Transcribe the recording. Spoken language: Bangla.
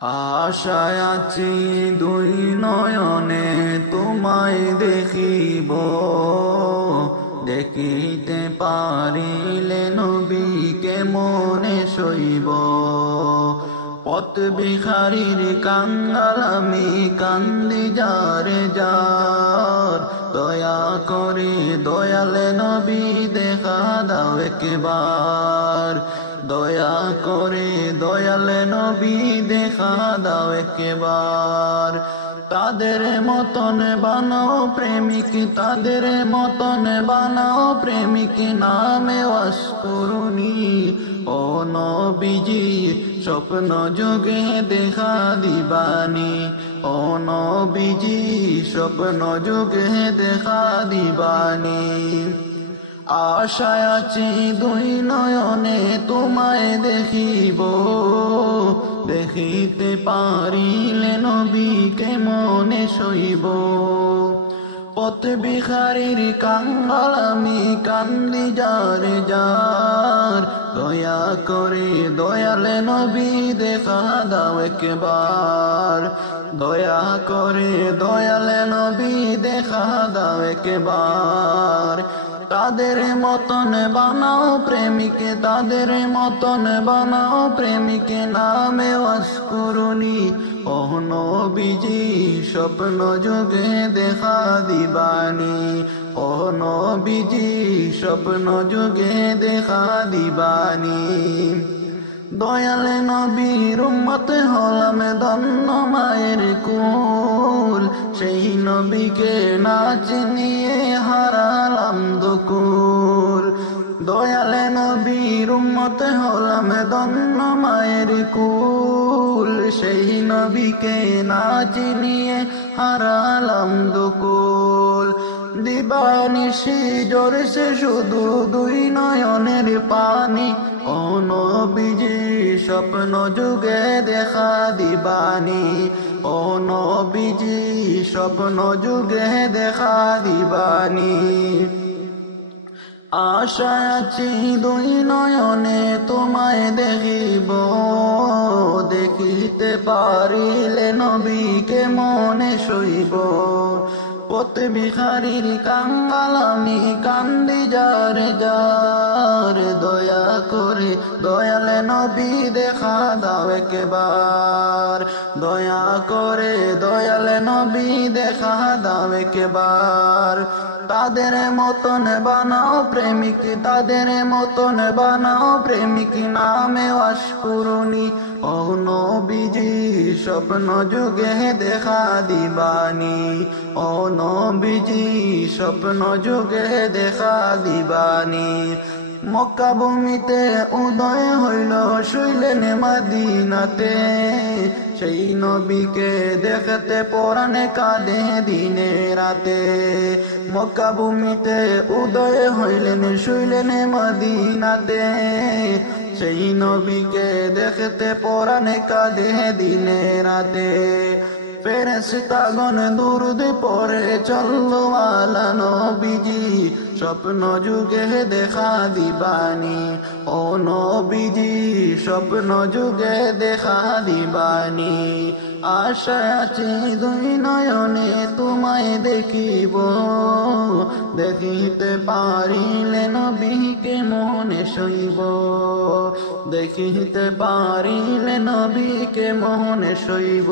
আশায় আছি দুই নয়নে তোমায় দেখিব, দেখিতে পারিলে নবীকে মনে সইব। পথ বিহারীর কাঙ্গাল আমি কান্দি যারে যার, দয়া করে দয়ালে নবী দেখা দাও একবার। দয়া করে দয়ালে নবী দেখা দাও একবার। তাদের মতন বানাও প্রেমিক, তাদের মতন বানাও প্রেমিক, নামে ওয়াস করুনি ও নবীজি, স্বপ্ন যুগে দেখা দিবানি। ও নবীজি, স্বপ্ন যুগে দেখা দিবানি। আশায় আছি দুই নয়নে তোমায় দেখিব, দেখিতে পারিলে নবীকে মনে সইব। পথ বিহারীর কাঙ্গাল আমি কান্দি যারে যার, দয়া করে দয়ালে নবী দেখা দাও একবার। দয়া করে দয়ালে নবী দেখা দাও একবার। তাদের মতন বানাও প্রেমিক, তাদের মতন বানাও প্রেমিক, নামে ওয়াস করুনি ও নবীজি, স্বপ্ন যুগে দেখা দিবানি। ও নবীজি, স্বপ্ন যুগে দেখা দিবানি। দয়ালে নবীর উম্মত হলাম ধন্য মায়ের কুল, সেই নবীকে না চিনিয়ে হারালাম দুকুল। দয়ালে নবীর উম্মত হলাম ধন্য মায়ের কুল, সেই নবীকে না চিনিয়ে হারালাম দুকুল। দিবানিশি জোরসে শুধু দুই নয়নের পানি, ও নবীজি স্বপ্ন যুগে দেখা দিবানি। ও নবীজি স্বপ্ন যুগে দেখা দিবানি। আশায় আছি দুই নয়নে তোমায় দেখিব, দেখিতে পারিলে নবীকে মনে সইব। পথ বিহারীর কাঙ্গাল আমি কান্দি যারে যার, দয়া করে দয়ালে নবী দেখা দাও একবার। দয়া করে দয়ালে নবী দেখা দাও একবার। তাদের মতন বানাও প্রেমিক, তাদের মতন বানাও প্রেমিক, নামে ওয়াস করুনি ও নবীজি, স্বপ্ন যুগে দেখা দিবানি। ও নবীজি, স্বপ্ন যুগে দেখা দিবানি। মক্কা ভূমিতে উদয় হইল শুইলেন মদিনাতে, সেই নবীকে দেখতে পরাণে কাঁদে দিনে রাতে। মক্কা ভূমিতে উদয় হইলেন শুইলেন মদিনাতে, সেই নবীকে দেখতে পরাণে কাঁদে দিনে রাতে। ফেরেশতাগণ দুরূদ পড়ে চললো আলা নবীজি, স্বপ্ন যুগে দেখা দিবানি। ও নবীজি, স্বপ্ন যুগে দেখা দিবানি। আশায় আছি দুই নয়নে তোমায় দেখিব, দেখিতে পারিলে নবীকে মনে সইব। দেখিতে পারিলে নবীকে মনে সইব।